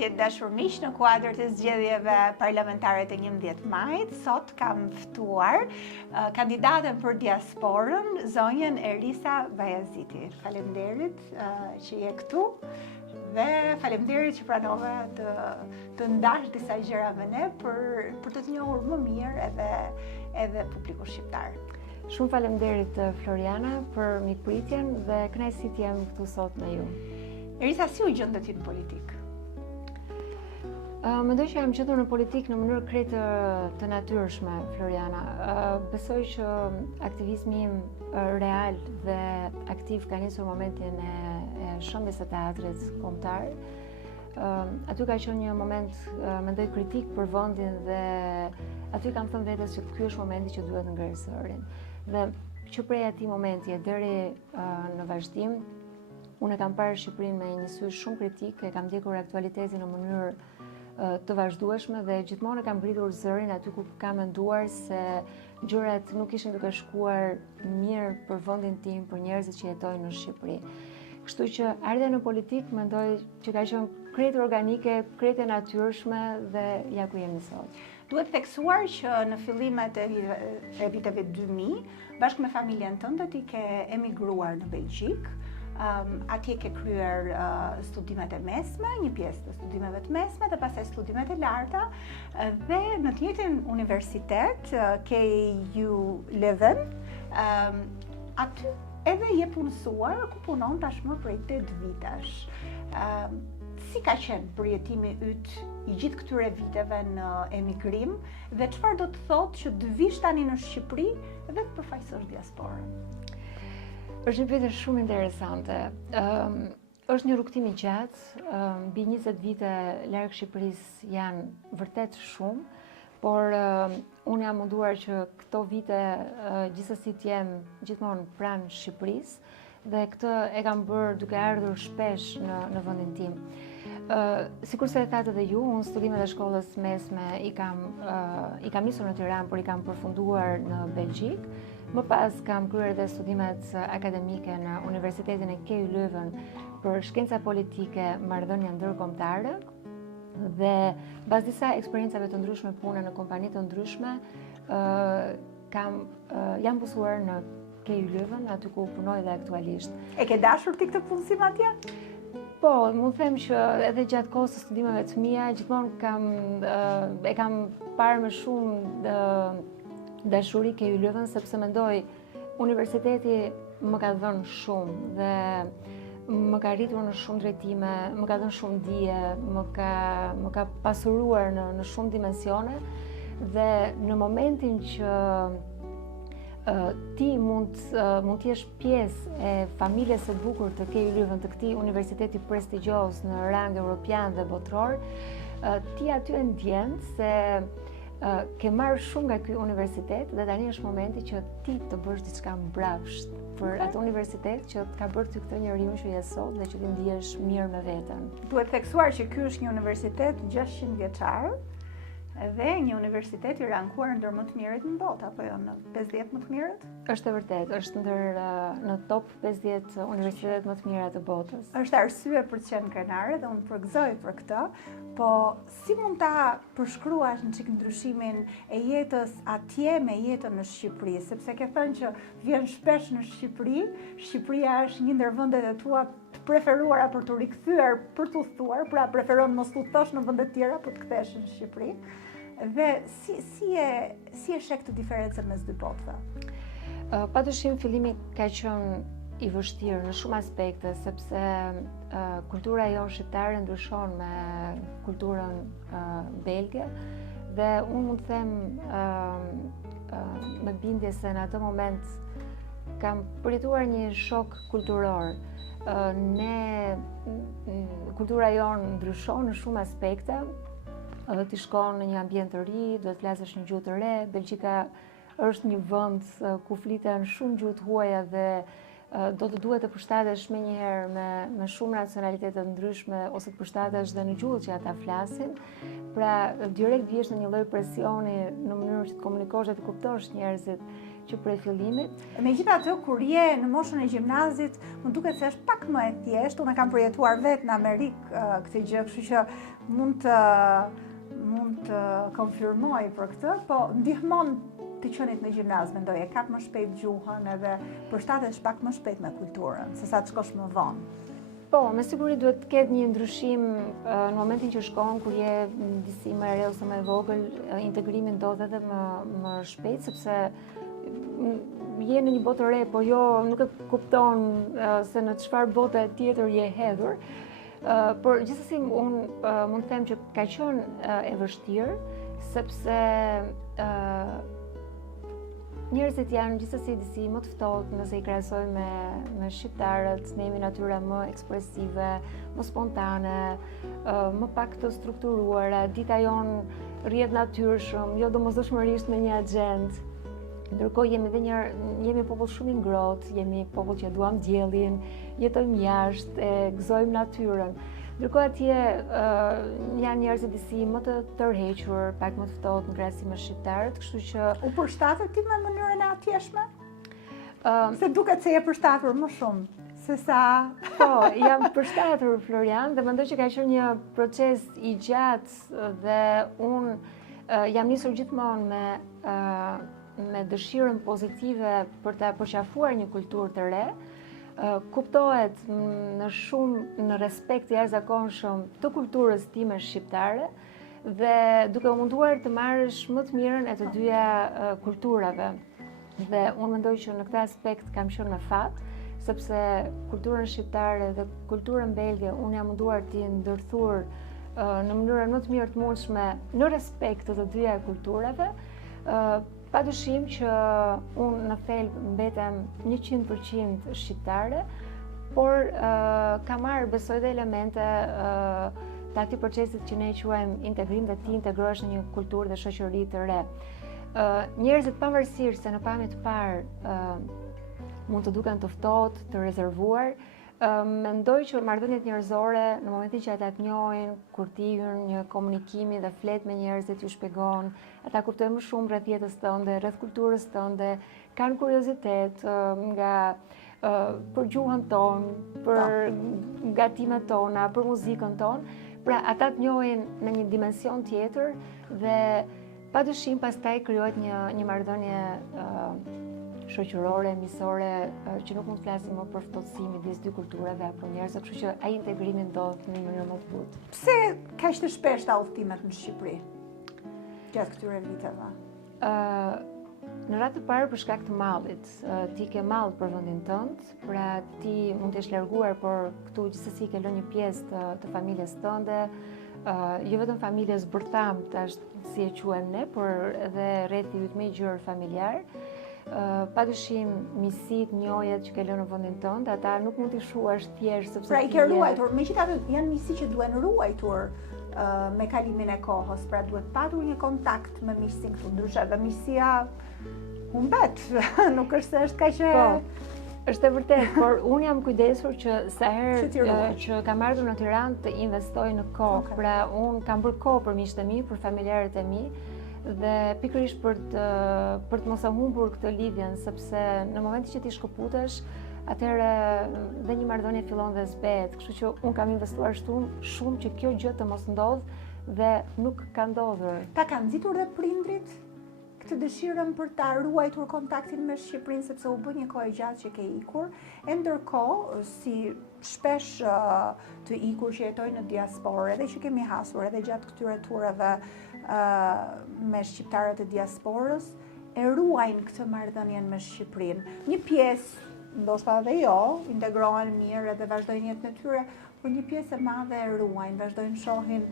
Përshëndetje të dashur miq, në kuadër të zgjedhjeve parlamentare të 11 majit, sot kam ftuar kandidaten për diasporën, zonjën Erisa Bajaziti. Faleminderit që je këtu dhe faleminderit që pranove të ndash disa gjëra me ne për të njohur më mirë edhe publiku shqiptar. Shumë faleminderit Floriana për mikpritjen dhe kënaqësi të jem këtu sot me ju. Erisa, si u gjendë ti në politikë? Mendoj që jam gjendur në politikë në mënyrë krejt të natyrshme, Floriana. Besoj që aktivizmi im real dhe aktiv ka nisur momentin e shëndetës së teatrit kombëtar. Aty ka qenë një moment, mendoj, kritik për vendin dhe aty kam thënë vetes që ky është momenti që duhet ngërë zërin. Dhe që prej atij momenti deri në vazhdim, unë kam parë Shqipërinë me një sy shumë kritik, e kam ndjekur aktualitetin në mënyrë të vazhdueshme dhe gjithmonë kam ngritur zërin aty ku kam menduar se gjërat nuk ishin duke shkuar mirë për vendin tim, për njerëzit që jetojnë në Shqipëri. Kështu që ardha në politikë mendoj që ka qenë krejt organike, krejt e natyrshme dhe ja ku jemi sot. Duhet theksuar që në fillimet e viteve 2000, bashkë me familjen tënde ti ke emigruar në Belgjik. Atje ke kryer studimet e mesme, një pjesë të studimeve të mesme dhe pastaj studimet e larta dhe në të njëjtin universitet ke Leuven, aty edhe je punësuar, ku punon tashmë prej 8 vitesh. Si ka qenë përjetimi yt i gjithë këtyre viteve në emigrim dhe çfarë do të thotë që të vish tani në Shqipëri dhe të përfaqësosh diasporën? Është një pyetje shumë interesante. Është një rrugtim i gjatë, mbi 20 vite larg Shqipërisë janë vërtet shumë, por unë jam munduar që këto vite gjithsesi të jem gjithmonë pranë Shqipërisë dhe këtë e kam bërë duke ardhur shpesh në vendin tim. Sikurse e thatë edhe ju, unë studimet e shkollës mesme i kam nisur në Tiranë, por i kam përfunduar në Belgjik. Më pas kam kryer edhe studimet akademike në Universitetin e KU Leuven për shkenca politike, marrëdhënie ndërkombëtare dhe pas disa eksperiencave të ndryshme pune në kompani të ndryshme, jam mësuar në KU Leuven, aty ku punoj dhe aktualisht. E ke dashur ti këtë punësim atje? Po, mund të them që edhe gjatë kohës së studimeve të mia, gjithmonë e kam parë me shumë dashuri KU Leuven, sepse mendoj universiteti më ka dhënë shumë dhe më ka rritur në shumë drejtime, më ka dhënë shumë dije, më ka pasuruar në shumë dimensione dhe në momentin që ti mund të jesh pjesë e familjes së bukur të KU Leuven, të këtij universiteti prestigjioz në rang europian dhe botror, ti aty e ndjen se ke marrë shumë nga ky universitet dhe tani është momenti që ti të bësh diçka mbrapsht për atë universitet që të ka bërë ty këtë njeriu që je sot dhe që ti ndihesh mirë me veten. Duhet theksuar që ky është një universitet 600 vjeçar dhe një universitet i rankuar ndër më të mirët në botë, apo jo, në 50 më të mirët? Është e vërtetë, është ndër në top 50 universitetet më të mira të botës. Është arsye për të qenë krenare dhe unë përgëzoj për këtë, po si mund ta përshkruash në çik ndryshimin e jetës atje me jetën në Shqipëri, sepse ke thënë që vjen shpesh në Shqipëri, Shqipëria është një ndër vendet e tua të preferuara për të rikthyer, për të udhëtuar, pra preferon mos u thosh në vende të tjera për të kthesh në Shqipëri. Dhe si e sheh këtë diferencën mes dy botëve? Padyshim fillimi ka qenë i vështirë në shumë aspekte, sepse kultura jonë shqiptare ndryshon me kulturën belge dhe unë mund të them me bindje se në atë moment kam përjetuar një shok kulturor. Kultura jonë ndryshon në shumë aspekte, ti shkon në një ambient të ri, do të flasësh një gjuhë të re. Belgjika është një vend ku fliten shumë gjuhë të huaja dhe do të duhet të përshtatesh me njëherë me shumë nacionalitete të ndryshme ose të përshtatesh dhe në gjuhët që ata flasin. Pra direkt vjesh në një lloj presioni në mënyrë që të komunikosh dhe të kuptosh njerëzit që prej fillimit. Megjithatë, kur je në moshën e gjimnazit, më duket se është pak më e thjeshtë. Unë kam përjetuar vetë në Amerikë këtë gjë, kështu që mund të konfirmoj për këtë, po ndihmon të qenit në gjimnaz, mendoj, e kap më shpejt gjuhën edhe përshtatesh pak më shpejt me kulturën, sesa të shkosh më vonë. Po, me siguri duhet të ketë një ndryshim në momentin që shkon, kur je disi më e re ose më e vogël, integrimin ndodh edhe më shpejt, sepse je në një botë re, po jo nuk e kupton se në çfarë bote tjetër je hedhur. Por gjithsesi unë mund të them që ka qenë e vështirë, sepse njerëzit janë gjithsesi disi më të ftohtë nëse i krahasojmë me shqiptarët, ne jemi natyra më ekspresive, më spontane, më pak të strukturuara, dita jon rrjet natyrshëm, jo domosdoshmërisht me një agjendë. Ndërkohë jemi popull shumë i ngrohtë, jemi popull që duam diellin, jetojmë jashtë, gëzojmë natyrën. Ndërkohë atje janë njerëzit disi më të tërhequr, pak më të ftohtë në krahasim me shqiptarët, kështu që u përshtatet ti me mënyrën e atjeshme? Se duket se je përshtatur më shumë se sa. Po, jam përshtatur Florian dhe mendoj që ka qenë një proces i gjatë dhe unë jam nisur gjithmonë me dëshirën pozitive për ta përqafuar një kulturë të re. Kuptohet në respekt të jashtëzakonshëm të kulturës time shqiptare dhe duke u munduar të marrësh më të mirën e të dyja kulturave. Dhe unë mendoj që në këtë aspekt kam qenë me fat, sepse kulturën shqiptare dhe kulturën belge unë jam munduar t'i ndërthur në mënyrën më të mirë të mundshme në respekt të të dyja kulturave. Padyshim që unë në thelb mbetem 100% shqiptare, por ka marrë besoj dhe elemente të atij procesit që ne quajmë integrim dhe ti integrohesh në një kulturë dhe shoqëri të re. Njerëzit pavarësisht se në pamje të parë mund të duken të ftohtë, të rezervuar, mendoj që marrëdhëniet njerëzore në momentin që ata të njohin, kur ti hyn një komunikimi dhe flet me njerëzit, ju shpjegon, ata kuptojnë më shumë rreth jetës tënde, rreth kulturës tënde, kanë kuriozitet për gjuhën tonë, për gatimet tona, për muzikën tonë. Pra ata të njohin në një dimension tjetër dhe padyshim pastaj krijohet një marrëdhënie shoqërore, misore, që nuk mund të flasim më për ftohtësi midis dy kulturave apo njerëzve, kështu që ai integrimi ndodh në një mënyrë më të butë. Pse kaq të shpeshta udhëtimet në Shqipëri gjatë këtyre viteve? Në radhë të parë për shkak të mallit. Ti ke mall për vendin tënd, pra ti mund të jesh larguar, por këtu gjithsesi ke lënë një pjesë të familjes tënde, jo vetëm familjes bërtham, tash si e quajmë ne, por edhe rrethi yt më i gjerë familjar. Padyshim miqësit, njohjet që ke lënë në vendin tënd, ata nuk mund t'i shuash thjesht sepse pra i ke ruajtur, megjithatë janë miqësi që duhen ruajtur me kalimin e kohës, pra duhet patur një kontakt me miqësin këtu, ndryshe dhe miqësia humbet, nuk është se është kaq e... Është e vërtet, por unë jam kujdesur që sa herë që kam ardhur në Tiranë të investoj në kohë, pra unë kam bërë kohë për miqtë e mi, për familjarët e mi, dhe pikërisht për të mos e humbur këtë lidhjen, sepse në momentin që ti shkëputesh, atëherë dhe një marrëdhënie fillon dhe zbehet, kështu që unë kam investuar shumë që kjo gjë të mos ndodh dhe nuk ka ndodhur. Ta kanë nxitur dhe prindrit këtë dëshirën për ta ruajtur kontaktin me Shqipërinë, sepse u bë një kohë gjatë që ke ikur, e ndërkohë si shpesh të ikur që jetojnë në diasporë, edhe që kemi hasur edhe gjatë këtyre tureve me shqiptarët e diasporës, e ruajnë këtë marrëdhënien me Shqipërinë. Një pjesë, ndoshta edhe jo, integrohen mirë edhe vazhdojnë jetën e tyre, por një pjesë e madhe e ruajnë, vazhdojnë shohin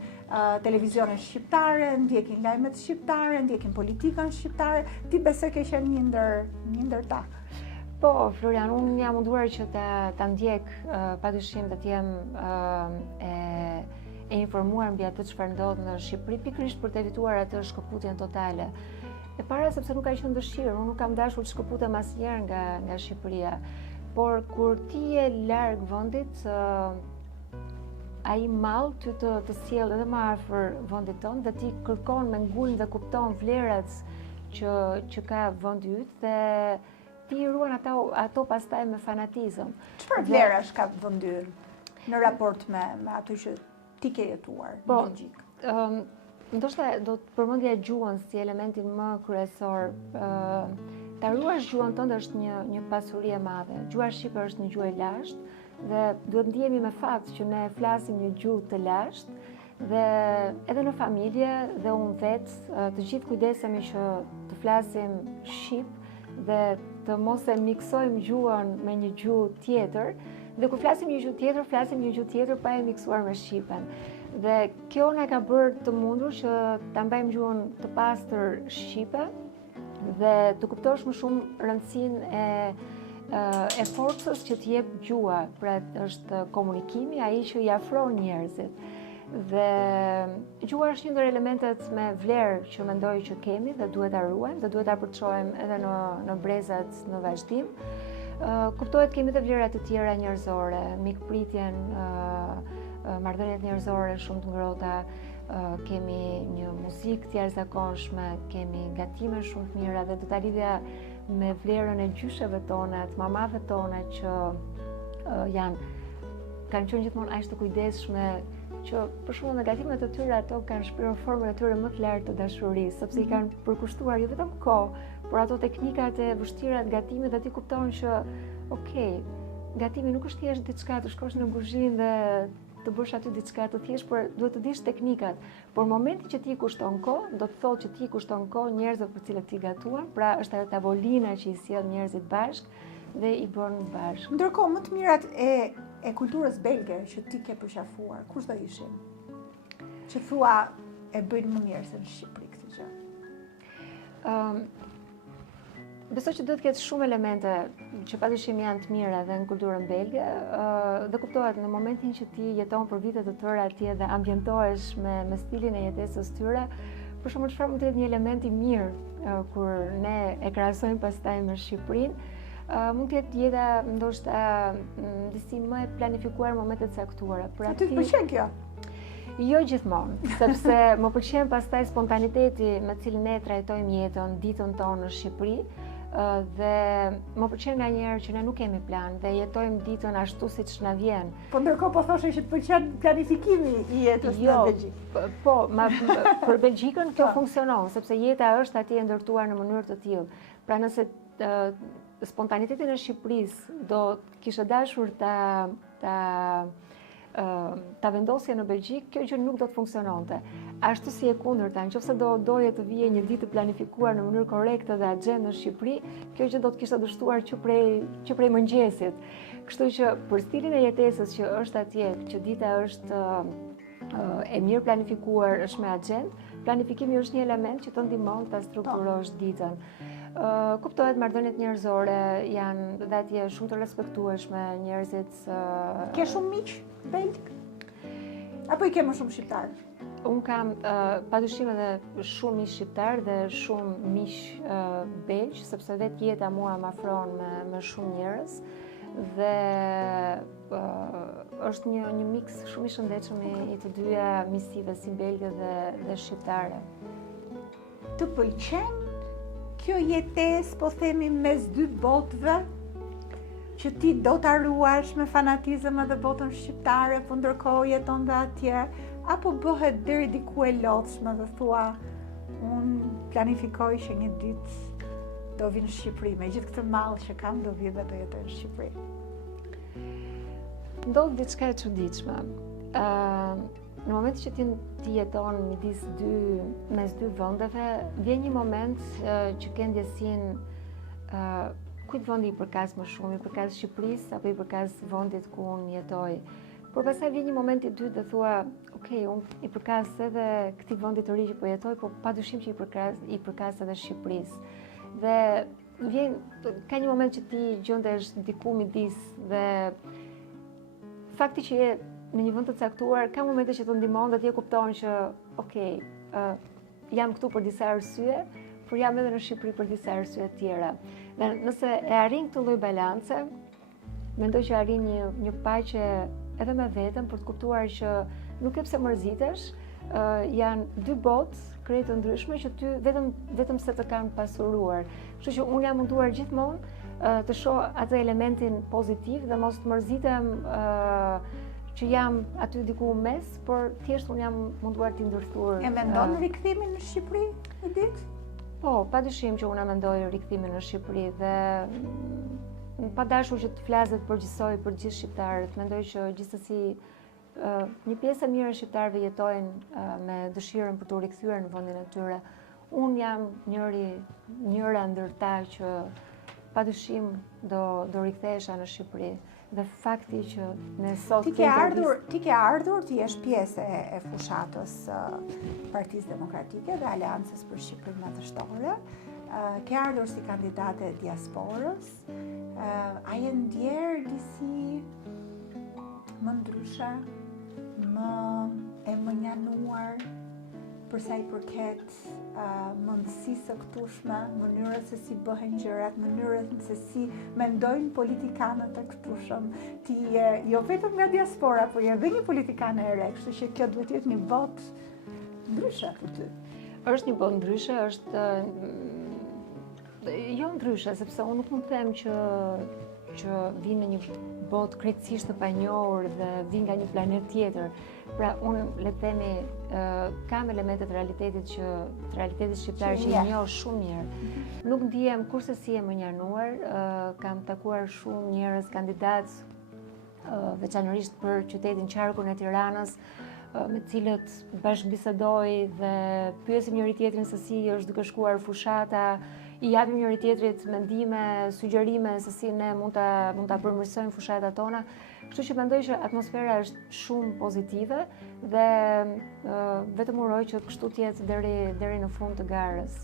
televizionin shqiptare, ndjekin lajmet shqiptare, ndjekin politikën shqiptare. Ti besoj ke qenë një ndër ta. Po, Florian, unë jam munduar që ta ndjek, padyshim të jem e informuar mbi atë çfarë ndodh në Shqipëri, pikërisht për të evituar atë shkëputjen totale. E para sepse nuk ka qenë dëshirë, unë nuk kam dashur të shkëputem asnjëherë nga Shqipëria. por kur ti je larg vendit, ai mall ty të sjell edhe më afër vendit tonë dhe ti kërkon me ngulm dhe kupton vlerat që ka vendi yt dhe ti ruan ato pastaj me fanatizëm. Çfarë vlerash ka vendi yt në raport me ato që ti ke jetuar në Belgjik? Ndoshta do të përmendja gjuhën si elementin më kryesor. Ta ruash gjuhën tënde është një pasuri e madhe. Gjuha shqipe është një gjuhë e lashtë dhe duhet ndihemi me fat që ne flasim një gjuhë të lashtë dhe edhe në familje dhe unë vetë të gjithë kujdesemi që të flasim shqip dhe të mos e miksojmë gjuhën me një gjuhë tjetër dhe kur flasim një gjuhë tjetër pa e miksuar me shqipen. Dhe kjo na ka bërë të mundur që ta mbajmë gjuhën të pastër shqipe dhe të kuptosh më shumë rëndësinë e forcës që të jep gjuha, pra është komunikimi, ai që i afron njerëzit. Dhe gjuha është një ndër elementet me vlerë që mendoj që kemi dhe duhet ta ruajmë dhe duhet ta përçojmë edhe në brezat në vazhdim. Kuptohet kemi të vlerat të tjera njerëzore, mikpritjen, marrëdhëniet njerëzore shumë të ngrohta, kemi një muzikë të jashtëzakonshme, kemi gatime shumë të mira dhe do ta lidhja me vlerën e gjysheve tona, të mamave tona që kanë qenë gjithmonë aq të kujdesshme që për shembull në gatimet e tyre ato kanë shpirur formën e tyre më të lartë të dashurisë, sepse i kanë përkushtuar jo vetëm kohë, por ato teknikat e vështira të gatimit dhe ti kupton që gatimi nuk është thjesht diçka të shkosh në kuzhinë dhe të bësh aty diçka të thjesht, por duhet të dish teknikat. Por momenti që ti kushton kohë, do të thotë që ti kushton kohë njerëzve për cilët ti gatuan, pra është ajo tavolina që i sjell njerëzit bashkë dhe i bën bashkë. Ndërkohë më të mirat e kulturës belge që ti ke përqafuar, kush do ishin? Që thua e bëjnë më mirë se në Shqipëri këtë gjë? Besoj që duhet të ketë shumë elemente që padyshim janë të mira edhe në kulturën belge dhe kuptohet në momentin që ti jeton për vite të tëra atje dhe ambientohesh me stilin e jetesës tyre, për shembull çfarë mund të jetë një element i mirë kur ne e krahasojmë pastaj me Shqipërinë, mund të jetë jeta ndoshta disi më e planifikuar në momente të caktuara. A ty të pëlqen kjo? Jo gjithmonë, sepse më pëlqen pastaj spontaniteti me cilin ne trajtojmë jetën, ditën tonë në Shqipëri. Dhe më pëlqen nganjëherë që ne nuk kemi plan dhe jetojmë ditën ashtu siç na vjen. Po ndërkohë po thoshe që të pëlqen planifikimi i jetës në Belgjik. Po, për Belgjikën kjo funksionon, sepse jeta është atje ndërtuar në mënyrë të tillë. Pra nëse spontanitetin e Shqipërisë do kishe dashur ta vendosje në Belgjik, kjo gjë nuk do të funksiononte. Ashtu si e kundërta, nëse doje të vije një ditë të planifikuar në mënyrë korrekte dhe agjend në Shqipëri, kjo gjë do të kishte dështuar që prej mëngjesit. Kështu që për stilin e jetesës që është atje, që dita është e mirë planifikuar, është me agjend, planifikimi është një element që të ndihmon ta strukturosh ditën. Kuptohet marrëdhëniet njerëzore janë dhe atje shumë të respektueshme, njerëzit. Ke shumë miq belg? Apo i ke më shumë shqiptar? Unë kam padyshim edhe shumë miq shqiptar dhe shumë miq belg, sepse vetë jeta mua më afron me shumë njerëz dhe është një miks shumë i shëndetshëm i të dyja miqësive, si belge dhe shqiptare. Të pëlqen kjo jetesë, po themi, mes dy botëve, që ti do ta ruash me fanatizëm edhe botën shqiptare, po ndërkohë jeton dhe atje, apo bëhet deri diku e lodhshme dhe thua, unë planifikoj që një ditë do vi në Shqipëri, me gjithë këtë mall që kam, do vi dhe do jetoj në Shqipëri. Ndodh diçka e çuditshme. Në momentin që ti jeton mes dy vendeve, vjen një moment që ke ndjesinë kujt vendi i përkas më shumë, i përkas Shqipërisë apo i përkas vendit ku unë jetoj. Por pastaj vjen një moment i dytë dhe thua, unë i përkas edhe këtij vendi të ri që po jetoj, por padyshim që i përkas edhe Shqipërisë. Dhe ka një moment që ti gjendesh diku midis dhe fakti që je në një vend të caktuar, ka momente që të ndihmon dhe ti e kupton që, jam këtu për disa arsye, por jam edhe në Shqipëri për disa arsye të tjera. Dhe nëse e arrin këtë lloj balance, mendoj që arrin një paqe edhe me veten për të kuptuar që nuk e pse mërzitesh, janë dy botë krejt të ndryshme që ty vetëm se të kanë pasuruar. Kështu që unë jam munduar gjithmonë të shoh atë elementin pozitiv dhe mos të mërzitem që jam aty diku mes, por thjesht unë jam munduar t'i ndërthur. E mendon rikthimin në Shqipëri, Edith? Po, padyshim që unë mendoj rikthimin në Shqipëri dhe pa dashur që të flaset përgjithsoj për gjithë shqiptarët, mendoj që gjithsesi një pjesë e mirë e shqiptarëve jetojnë me dëshirën për të rikthyer në vendin e tyre. Unë jam njëra ndër ta që padyshim do rikthehesha në Shqipëri. Dhe fakti që ne sot ti ke ardhur, ti jesh pjesë e fushatës Partisë Demokratike dhe Aleancës për Shqipërinë Madhështore. Ke ardhur si kandidate e diasporës. A je ndjer disi më ndryshe, më njanuar për sa i përket mundësisë së këtushme, mënyrës se si bëhen gjërat, mënyrës se si mendojnë politikanët e këtushëm. Ti je jo vetëm nga diaspora, por je edhe një politikane e re, kështu që kjo duhet të jetë një botë ndryshe për ty. Është një botë ndryshe, është jo ndryshe, sepse unë nuk mund të them që vinë në një botë krejtësisht të panjohur dhe vinë nga një planet tjetër. Pra unë le të themi kam elemente të realitetit shqiptar që i njoh shumë mirë. Nuk ndihem kurse si e më njanuar, kam takuar shumë njerëz kandidatë veçanërisht për qytetin qarkun e Tiranës, me cilët bashkëbisedoj dhe pyesim njëri tjetrin se si është duke shkuar fushata, i japim njëri tjetrit mendime, sugjerime se si ne mund ta përmirësojmë fushatat tona. Kështu që mendoj që atmosfera është shumë pozitive dhe vetëm uroj që kështu të jetë deri në fund të garës.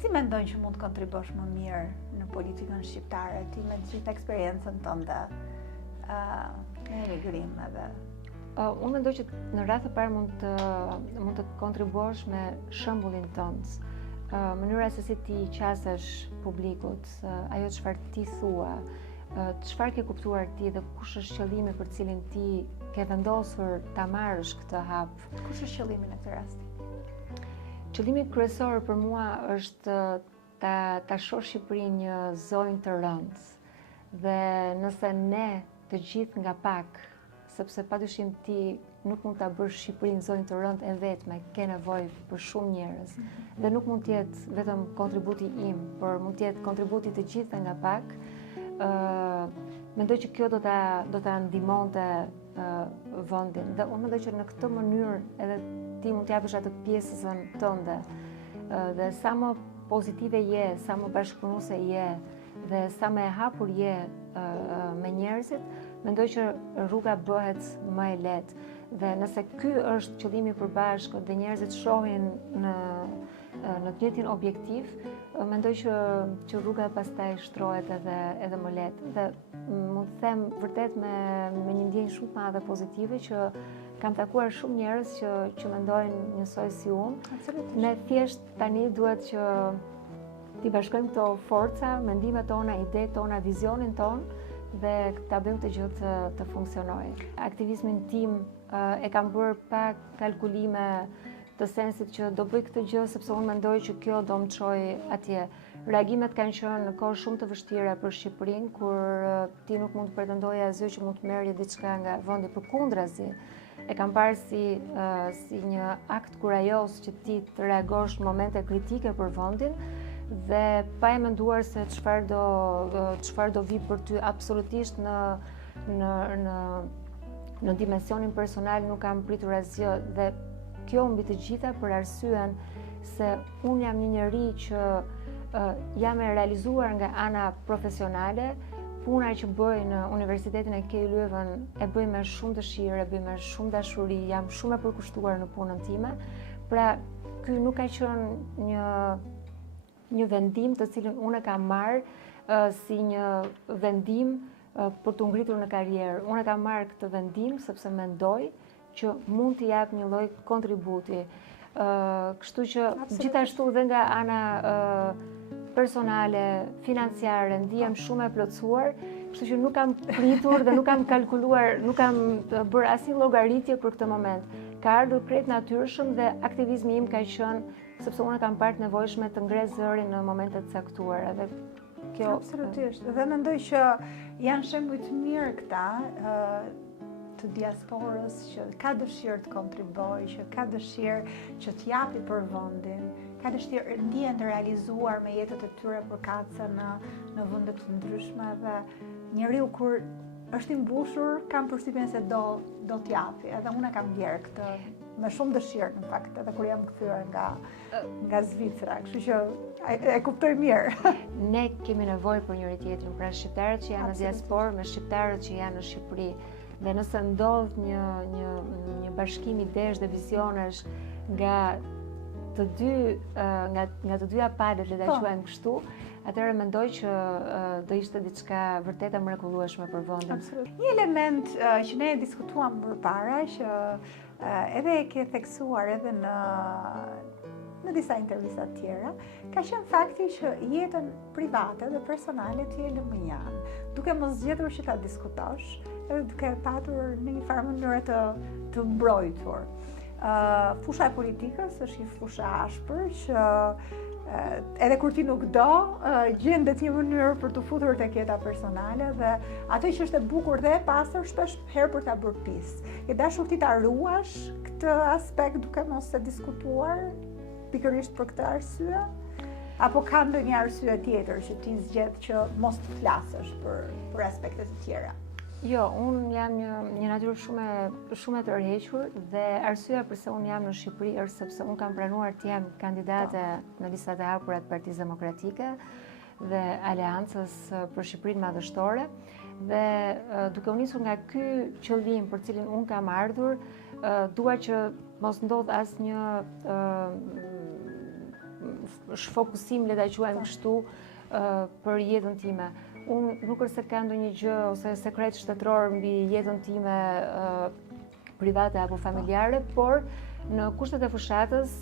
Si mendon që mund të kontribosh më mirë në politikën shqiptare, ti me gjithë eksperiencën tënde në emigrim edhe? Unë mendoj që në radhë të parë mund të kontribosh me shembullin tënd. Mënyra se si ti qasesh publikut, ajo çfarë ti thua, çfarë ke kuptuar ti dhe kush është qëllimi për cilin ti ke vendosur ta marrësh këtë hap. Kush është qëllimi në këtë rast? Qëllimi kryesor për mua është ta shoh Shqipërinë një zonjë të rëndë. Dhe nëse ne të gjithë nga pak, sepse padyshim ti nuk mund ta bësh Shqipërinë zonjë të rëndë e vetme, ke nevojë për shumë njerëz. Dhe nuk mund të jetë vetëm kontributi im, por mund të jetë kontributi të gjithë nga pak. Mendoj që kjo do ta ndihmonte vendin. Dhe unë mendoj që në këtë mënyrë edhe ti mund të japësh atë pjesën tënde. Dhe sa më pozitive je, sa më bashkëpunuese je dhe sa më e hapur je me njerëzit, mendoj që rruga bëhet më e lehtë. Dhe nëse ky është qëllimi i përbashkët dhe njerëzit shohin në të njëjtin objektiv, mendoj që rruga pastaj shtrohet edhe më lehtë. Dhe mund të them vërtet me një ndjenjë shumë të madhe pozitive që kam takuar shumë njerëz që mendojnë njësoj si unë. Ne thjesht tani duhet që t'i bashkojmë këto forca, mendimet tona, idetë tona, vizionin ton dhe ta bëjmë të gjë të funksionojë. Aktivizmin tim e kam bërë pa kalkulime të sensit që do bëj këtë gjë sepse unë mendoj që kjo do më çojë atje. Reagimet kanë qenë në kohë shumë të vështira për Shqipërinë, kur ti nuk mund të pretendoje asgjë që mund të merrje diçka nga vendi, përkundrazi. E kam parë si një akt kurajos që ti të reagosh në momente kritike për vendin dhe pa e menduar se çfarë do vi për ty absolutisht në dimensionin personal nuk kam pritur asgjë dhe kjo mbi të gjitha për arsyen se unë jam një njeri që jam e realizuar nga ana profesionale. Puna që bëj në Universitetin e Kej Leuven e bëj me shumë dëshirë, e bëj me shumë dashuri, jam shumë e përkushtuar në punën time. Pra, ky nuk ka qenë një vendim të cilën unë e kam marrë si një vendim për të ngritur në karrierë. Unë e kam marrë këtë vendim sepse mendoj që mund të jap një lloj kontributi. Kështu që gjithashtu dhe nga ana personale, financiare, ndihem shumë e plotësuar Kështu që nuk kam pritur dhe nuk kam kalkuluar, nuk kam bërë asnjë llogaritje për këtë moment. Ka ardhur krejt natyrshëm dhe aktivizmi im ka qenë sepse unë kam parë të nevojshme të ngres zërin në momente të caktuara dhe kjo absolutisht. Dhe mendoj që janë shembuj të mirë këta të diasporës që ka dëshirë të kontribojë, që ka dëshirë që të japi për vendin, ka dëshirë ndjen të realizuar me jetët e tyre përkatëse në vende të ndryshme dhe njeriu kur është i mbushur, kam përshtypjen se do t'japi. Edhe unë kam ndjerë këtë me shumë dëshirë në fakt, edhe kur jam kthyer nga Zvicra, kështu që e kuptoj mirë. Ne kemi nevojë për njëri tjetrin, pra shqiptarët që janë në diasporë me shqiptarët që janë në Shqipëri. Dhe nëse ndodh një bashkim idesh dhe vizionesh nga të dyja palët, le ta quajmë kështu, atëherë mendoj që do ishte diçka vërtet e mrekullueshme për vendin. Një element që ne diskutuam përpara, që edhe e ke theksuar edhe në disa intervista të tjera, ka qenë fakti që jetën private dhe personale ti e lëmënjan, duke mos zgjedhur që ta diskutosh, edhe duke patur në një farë mënyrë të mbrojtur. Fusha e politikës është një fushë ashpër që edhe kur ti nuk do, gjendet një mënyrë për të futur tek jeta personale dhe atë që është e bukur dhe e pastër shpesh herë për ta bërë pis. Je dashur ti ta ruash këtë aspekt duke mos e diskutuar pikërisht për këtë arsye? Apo ka ndonjë arsye tjetër që ti zgjedh që mos të flasësh për aspekte të tjera? Jo, unë jam një natyrë shumë e tërhequr dhe arsyeja pse unë jam në Shqipëri është sepse unë kam pranuar të jem kandidate në listat e hapura të Partisë Demokratike dhe Aleancës për Shqipërinë Madhështore dhe duke u nisur nga ky qëllim për cilin unë kam ardhur, dua që mos ndodh asnjë shfokusim, le ta quajmë kështu, për jetën time. Unë nuk është se ka ndonjë gjë ose sekret shtetëror mbi jetën time private apo familjare, por në kushtet e fushatës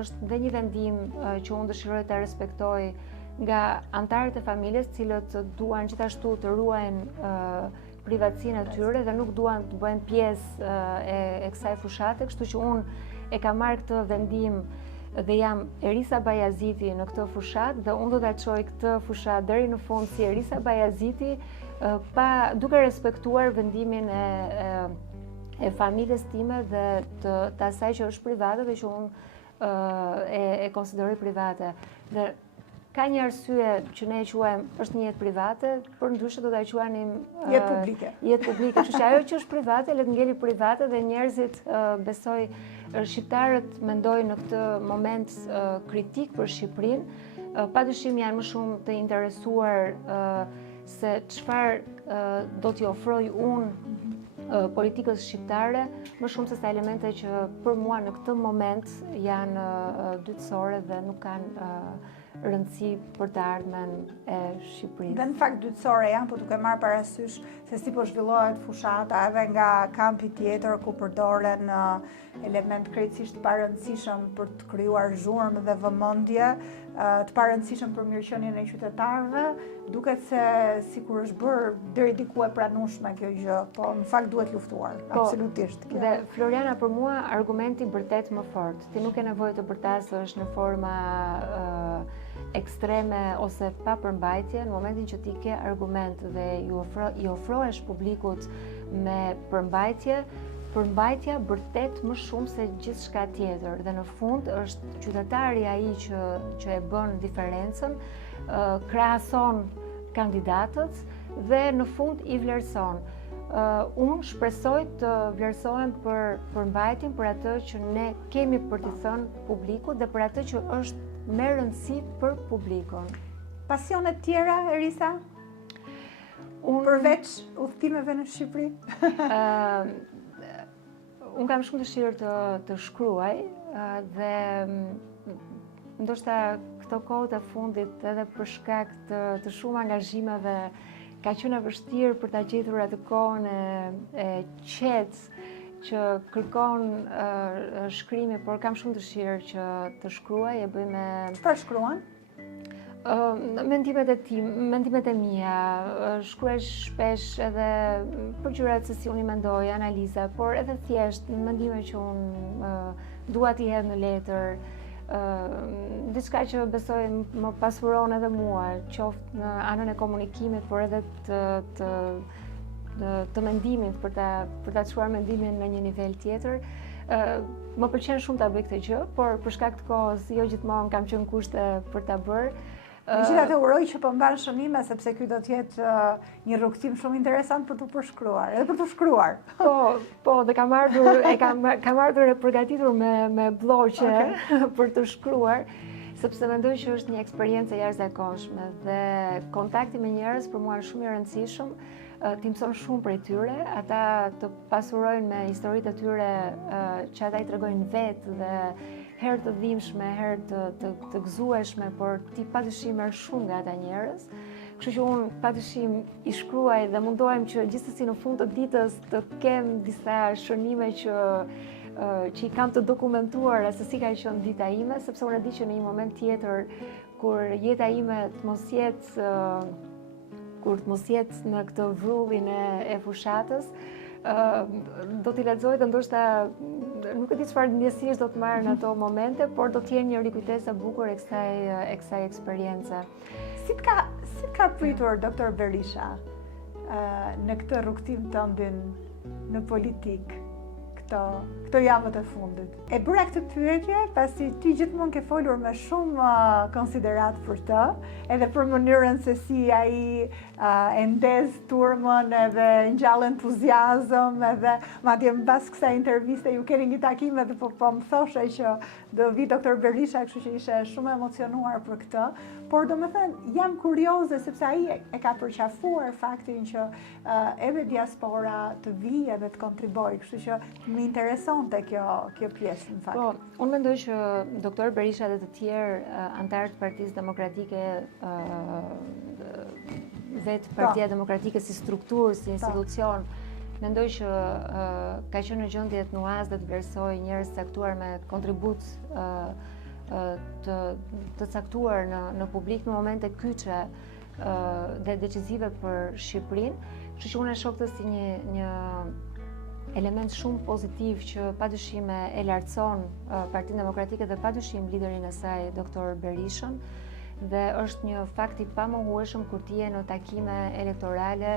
është dhe një vendim që unë dëshiroj ta respektoj nga antarët e familjes, cilët duan gjithashtu të ruajnë privatësinë e tyre dhe nuk duan të bëhen pjesë e kësaj fushate, kështu që unë e kam marrë këtë vendim dhe jam Erisa Bajaziti në këtë fushat dhe unë do ta çoj këtë fushat deri në fund si Erisa Bajaziti, duke respektuar vendimin e familjes time dhe të asaj që është private dhe që unë e konsideroj private. Dhe ka një arsye që ne e quajmë është një jetë private, por ndryshe do ta quajmë jetë publike. Jetë publike, kështu që ajo që është private le të ngeli private dhe njerëzit besoj shqiptarët mendojnë në këtë moment kritik për Shqipërinë, padyshim janë më shumë të interesuar se çfarë do t'i ofroj unë politikës shqiptare, më shumë se sa elemente që për mua në këtë moment janë dytësore dhe nuk kanë rëndësi për të ardhmen e Shqipërisë. Dhe në fakt dytësore janë, po duke marrë parasysh se si po zhvillohet fushata edhe nga kampi tjetër ku përdoren element krejtësisht të parëndësishëm për të krijuar zhurmë dhe vëmendje, të parëndësishëm për mirëqenien e qytetarëve, duket se sikur është bërë deri diku e pranueshme kjo gjë, po në fakt duhet luftuar, absolutisht. Dhe Floriana, për mua argumenti bërtet më fort. Ti nuk ke nevojë të bërtasësh në forma ekstreme ose pa përmbajtje, në momentin që ti ke argument dhe i ofrohesh publikut me përmbajtja bërtet më shumë se gjithçka tjetër dhe në fund është qytetari ai që e bën diferencën, krahason kandidatët dhe në fund i vlerëson. Unë shpresoj të vlerësohem për përmbajtjen, për atë që ne kemi për t'i thënë publikut dhe për atë që është me rëndësi për publikun. Pasionet tjera, Erisa? Përveç udhëtimeve në Shqipëri? Unë kam shumë dëshirë të shkruaj dhe ndoshta këto kohët e fundit edhe për shkak të shumë angazhimeve ka qenë e vështirë për ta gjetur atë kohën e qetë që kërkon shkrimi, por kam shumë dëshirë që të shkruaj, e bëj me... Çfarë shkruan? Mendimet e mia, shkruaj shpesh edhe për gjërat se si unë i mendoj, analiza, por edhe thjesht mendime që unë dua t'i hedh në letër, diçka që besoj më pasuron edhe mua, qoftë në anën e komunikimit, por edhe të mendimit për ta çuar mendimin në një nivel tjetër. Më pëlqen shumë ta bëj këtë gjë, por për shkak të kohës jo gjithmonë kam qenë kushte për ta bërë. Megjithatë uroj që po mban shënime sepse ky do të jetë një rrugtim shumë interesant për të përshkruar, edhe për të shkruar. Po, dhe kam ardhur e përgatitur me bloqe për të shkruar, sepse mendoj që është një eksperiencë e jashtëzakonshme dhe kontakti me njerëz për mua është shumë i rëndësishëm. Ti mëson shumë prej tyre, ata të pasurojnë me historitë e tyre që ata i tregojnë vetë dhe herë të dhimbshme, herë të gëzueshme, por ti padyshim merr shumë nga ata njerëz. Kështu që unë padyshim i shkruaj dhe mundohem që gjithsesi në fund të ditës të kem disa shënime që i kam të dokumentuar se si ka qenë dita ime, sepse unë e di që në një moment tjetër kur jeta ime të mos jetë në këtë vrrullin e fushatës, do t'i lexoj dhe ndoshta nuk e di çfarë ndjesish do të marr në ato momente, por do të jenë një rikujtesë e bukur e kësaj eksperience. Si t'ka pritur Dr. Berisha në këtë rrugtim tëndin në politikë këto javët e fundit? E bëra këtë pyetje pasi ti gjithmonë ke folur me shumë konsiderat për të, edhe për mënyrën se si ai e ndez turmën edhe ngjall entuziazëm, edhe madje mbas kësaj interviste ju keni një takim edhe po më thoshe që do vi Dr. Berisha, kështu që ishe shumë emocionuar për këtë, por domethënë jam kurioze sepse ai e ka përqafuar faktin që edhe diaspora të vijë edhe të kontribojë, kështu që më interesonte kjo pjesë në fakt. Po, unë mendoj që Dr. Berisha dhe të tjerë antarë të Partisë Demokratike, vetë Partia Demokratike si strukturë, si institucion, mendoj që ka qenë në gjendje të nuaz dhe të vlerësoj njerëz caktuar me kontribut të caktuar në publik në momente kyçe dhe decisive për Shqipërinë. Kështu që unë e shoh këtë si një element shumë pozitiv që padyshim e lartëson Partinë Demokratike dhe padyshim liderin e saj, Dr. Berishën, dhe është një fakt i pamohueshëm kur ti je në takime elektorale,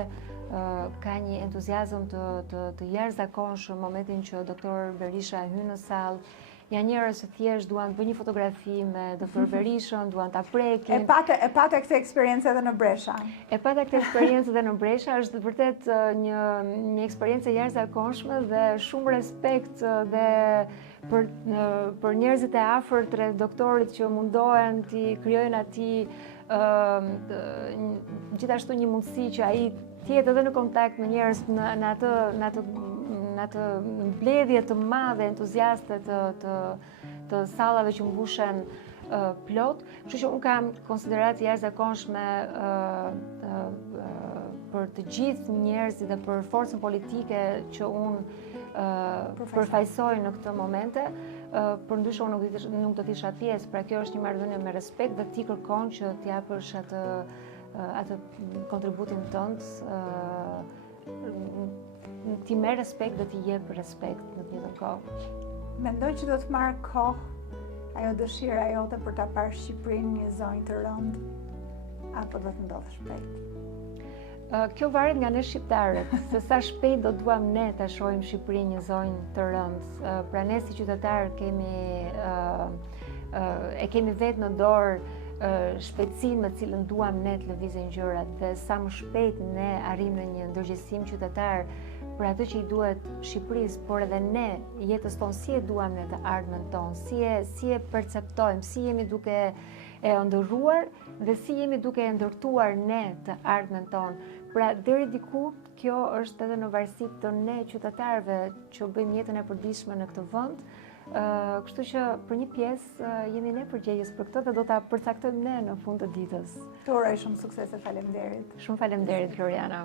ka një entuziazëm të jashtëzakonshëm momentin që Dr. Berisha hyn në sallë. Janë njerëz që thjesht duan të bëjnë një fotografi me Dr. Berishën, duan ta prekin. E pate këtë eksperiencë edhe në Bresha. E pata këtë eksperiencë edhe në Bresha, është vërtet një eksperiencë e jashtëzakonshme dhe shumë respekt dhe për njerëzit e afërt të doktorit që mundohen t'i krijojnë atij gjithashtu një mundësi që ai të jetë edhe në kontakt me njerëz në atë mbledhje të madhe entuziaste të sallave që mbushen plot. Kështu që unë kam konsideratë jashtëzakonshme për të gjithë njerëzit dhe për forcën politike që unë përfaqësoj në këtë momente, përndryshe unë nuk do të isha pjesë, pra kjo është një marrëdhënie me respekt dhe ti kërkon që t'i japësh atë kontributin tënd, ti merr respekt dhe ti jep respekt në të njëjtën kohë. Mendoj që do të marrë kohë ajo dëshira jote për ta parë Shqipërinë një zonjë të rëndë, apo do të ndodhë shpejt? Kjo varet nga ne shqiptarët, se sa shpejt do duam ne ta shohim Shqipërinë një zonjë të rëndë. Pra ne si qytetarë kemi vetë në dorë shpejtësinë me cilën duam ne të lëvizin gjërat dhe sa më shpejt ne arrim në një ndërgjegjësim qytetar për atë që i duhet Shqipërisë, por edhe ne jetës tonë si e duam ne të ardhmen tonë, si e perceptojmë, si jemi duke e ndërruar dhe si jemi duke e ndërtuar ne të ardhmen tonë. Pra deri diku kjo është edhe në varësi të ne qytetarëve që bëjmë jetën e përditshme në këtë vend. Kështu që për një pjesë jemi ne përgjegjës për këtë dhe do ta përcaktojmë ne në fund të ditës. Të uroj shumë suksese, faleminderit. Shumë faleminderit Floriana.